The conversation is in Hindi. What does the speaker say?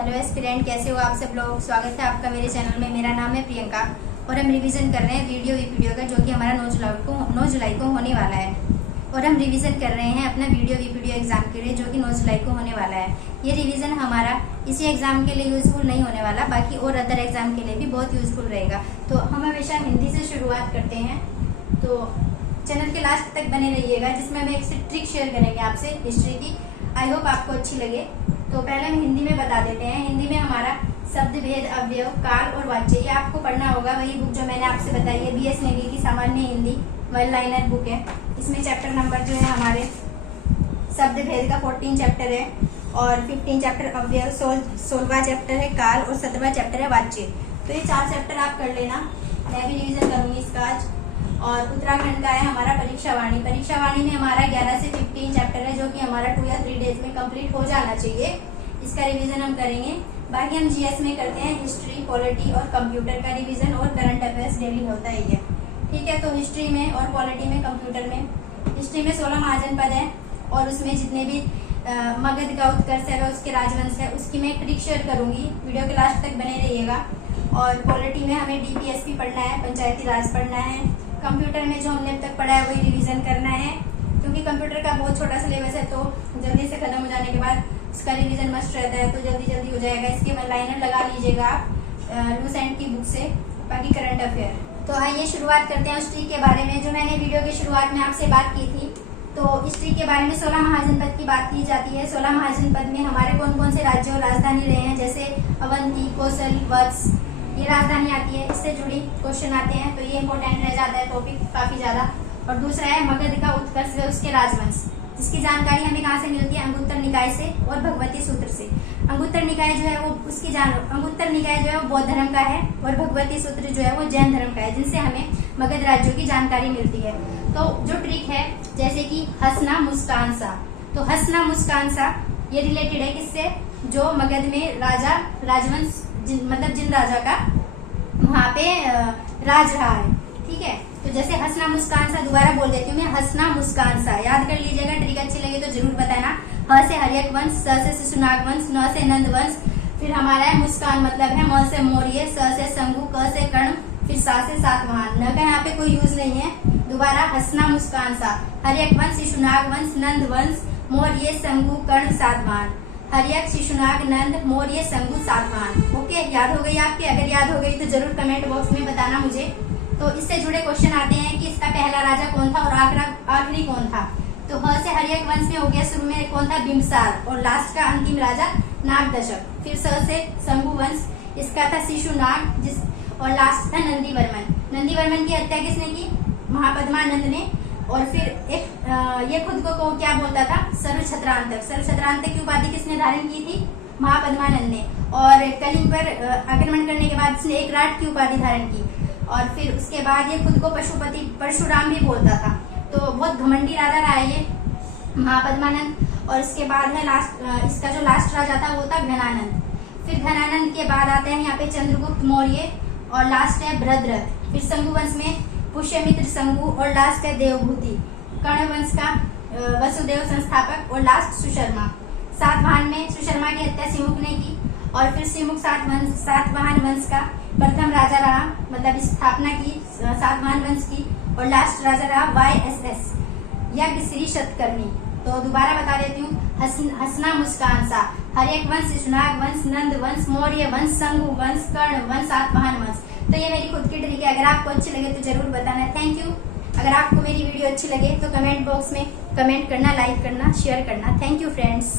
हेलो एस्पिरेंट, कैसे हो आप सब लोग। स्वागत है आपका मेरे चैनल में। मेरा नाम है प्रियंका और हम रिवीजन कर रहे हैं वीडियो का, जो कि हमारा 9 जुलाई को होने वाला है। और हम रिवीजन कर रहे हैं अपना वीडियो एग्जाम के लिए, जो कि 9 जुलाई को होने वाला है। ये रिवीजन हमारा इसी एग्जाम के लिए यूजफुल नहीं होने वाला, बाकी और अदर एग्जाम के लिए भी बहुत यूजफुल रहेगा। तो हम हमेशा हिंदी से शुरुआत करते हैं, तो चैनल के लास्ट तक बने रहिएगा, जिसमें हम एक ट्रिक शेयर करेंगे आपसे हिस्ट्री की। आई होप आपको अच्छी लगे। तो पहले हम हिंदी में बता देते हैं। हिंदी में हमारा शब्द भेद, अवयव, काल और वाच्य, ये आपको पढ़ना होगा। वही बुक जो मैंने आपसे बताई है, BS नेगी की सामान्य हिंदी वन लाइनर बुक है। इसमें चैप्टर नंबर जो है हमारे शब्द भेद का 14 चैप्टर है और 15 चैप्टर अवयव, 16वां चैप्टर है काल और 17वां चैप्टर है वाच्य। तो ये 4 चैप्टर आप कर लेना। मैं भी रिविजन करूंगी इसका आज। और उत्तराखंड का है हमारा परीक्षावाणी। परीक्षावाणी में हमारा 11 से 15 चैप्टर है, जो कि हमारा 2 या 3 डेज में कंप्लीट हो जाना चाहिए। इसका रिवीजन हम करेंगे। बाकी हम GS में करते हैं हिस्ट्री, पॉलिटी और कंप्यूटर का रिवीजन, और करंट अफेयर्स डेली होता ही है। ठीक है, तो हिस्ट्री में और पॉलिटी में, कंप्यूटर में, हिस्ट्री में 16 महाजनपद है और उसमें जितने भी मगध का उत्कर्ष है, उसके राजवंश है, उसकी मैं ट्रिक शेयर करूंगी। वीडियो के लास्ट तक बने रहिएगा। और पॉलिटी में हमें DPSP पढ़ना है, पंचायती राज पढ़ना है। कंप्यूटर में जो हमने अब तक पढ़ा है वही रिवीजन करना है, क्योंकि कंप्यूटर का बहुत छोटा सिलेबस है, तो जल्दी से खत्म हो जाने के बाद इसका रिवीजन मस्ट रहता है, तो जल्दी हो जाएगा। इसके वन लाइनर लगा लीजिएगा आप लूस एंड की बुक से। बाकी करंट अफेयर। तो आइए शुरुआत करते हैं उस ट्री के बारे में, जो मैंने वीडियो की शुरुआत में आपसे बात की थी। तो इस ट्री के बारे में 16 महाजनपद की बात की जाती है। 16 महाजनपद में हमारे कौन कौन से राज्य और राजधानी रहे हैं, जैसे अवंती, कौशल, वत्स, ये राजधानी आती है। इससे जुड़ी क्वेश्चन आते हैं, तो ये इंपॉर्टेंट रह जाता है टॉपिक काफी ज्यादा। और दूसरा है मगध का उत्कर्ष व उसके राजवंश, जिसकी जानकारी हमें कहाँ से मिलती है, अंगुत्तर निकाय से और भगवती सूत्र से। अंगुत्तर निकाय जो है वो अंगुत्तर निकाय जो है वो बौद्ध धर्म का है, और भगवती सूत्र जो है वो जैन धर्म का है, जिनसे हमें मगध राज्यों की जानकारी मिलती है। तो जो ट्रिक है, जैसे कि हंसना मुस्कान सा, तो हंसना मुस्कान सा ये रिलेटेड है किससे, जो मगध में राजा राजवंश, मतलब जिन राजा का वहाँ पे राज रहा है। ठीक है, तो जैसे हंसना मुस्कान सा, दोबारा बोल देती हूँ मैं, हंसना मुस्कान सा, याद कर लीजिएगा। ट्रिक अच्छी लगे तो जरूर बताना। ह से हर्यक वंश, स से शिशुनाग वंश, न से नंद वंश, फिर हमारा है मुस्कान मतलब है म से मौर्य, स से शंगु, क से कर्ण, फिर सा से सातवाहन। न का यहाँ पे कोई यूज नहीं है। दोबारा हंसना मुस्कान सा, हर्यक वंश, शिशुनाग वंश, नंद वंश, मौर्य, शंगु, कर्ण, सातवाहन। हर्यक, शिशुनाग, नंद, मौर्य, शंगु, सातवाहन। ओके, याद हो गई आपके? अगर याद हो गई तो जरूर कमेंट बॉक्स में बताना मुझे। तो इससे जुड़े क्वेश्चन आते हैं कि इसका पहला राजा कौन था और आखिरी कौन था। तो ह से हर्यक वंश में हो गया, शुरू में कौन था, बिंबिसार, और लास्ट का अंतिम राजा नागदशक। फिर स से शंगु वंश, इसका था शिशुनाग, और लास्ट था नंदीवर्मन। नंदीवर्मन की हत्या किसने की, महापद्मानंद ने। और फिर एक ये खुद को क्या बोलता था, सर्वछत्रांतक। सर्वछत्रांतक की उपाधि किसने धारण की थी, महापद्मानंद ने। और कलिंग पर आक्रमण करने के बाद इसने एक राट की उपाधि धारण की। और फिर उसके बाद ये खुद को पशुपति परशुराम भी बोलता था। तो बहुत घमंडी राजा रहा है ये महापद्मानंद। और इसके बाद है इसका जो लास्ट राजा था वो था घनानंद। फिर घनानंद के बाद आते हैं यहाँ पे चंद्रगुप्त मौर्य, और लास्ट है भद्रथ। फिर शंगु वंश में पुष्यमित्र शंगु, और लास्ट है देवभूति। कर्ण वंश का वसुदेव संस्थापक, और लास्ट सुशर्मा। सातवाहन में सुशर्मा की हत्या सिमुक ने की। और फिर सिमुक सातवाहन वंश का प्रथम राजा रहा, मतलब स्थापना की सातवाहन वंश की। और लास्ट राजा रहा YSS यज्ञ श्री शतकर्णी। तो दोबारा बता देती हूँ, हंसना मुस्कान सा, हर्यक वंश, शिशुनाग वंश, नंद वंश, मौर्य वंश, शंगु वंश, कर्ण वंश, सातवाहन वंश। तो ये मेरी खुद की ट्रिक है। अगर आपको अच्छी लगे तो जरूर बताना। Thank you. अगर आपको मेरी वीडियो अच्छी लगे तो कमेंट बॉक्स में कमेंट करना, लाइक करना, शेयर करना। Thank you friends.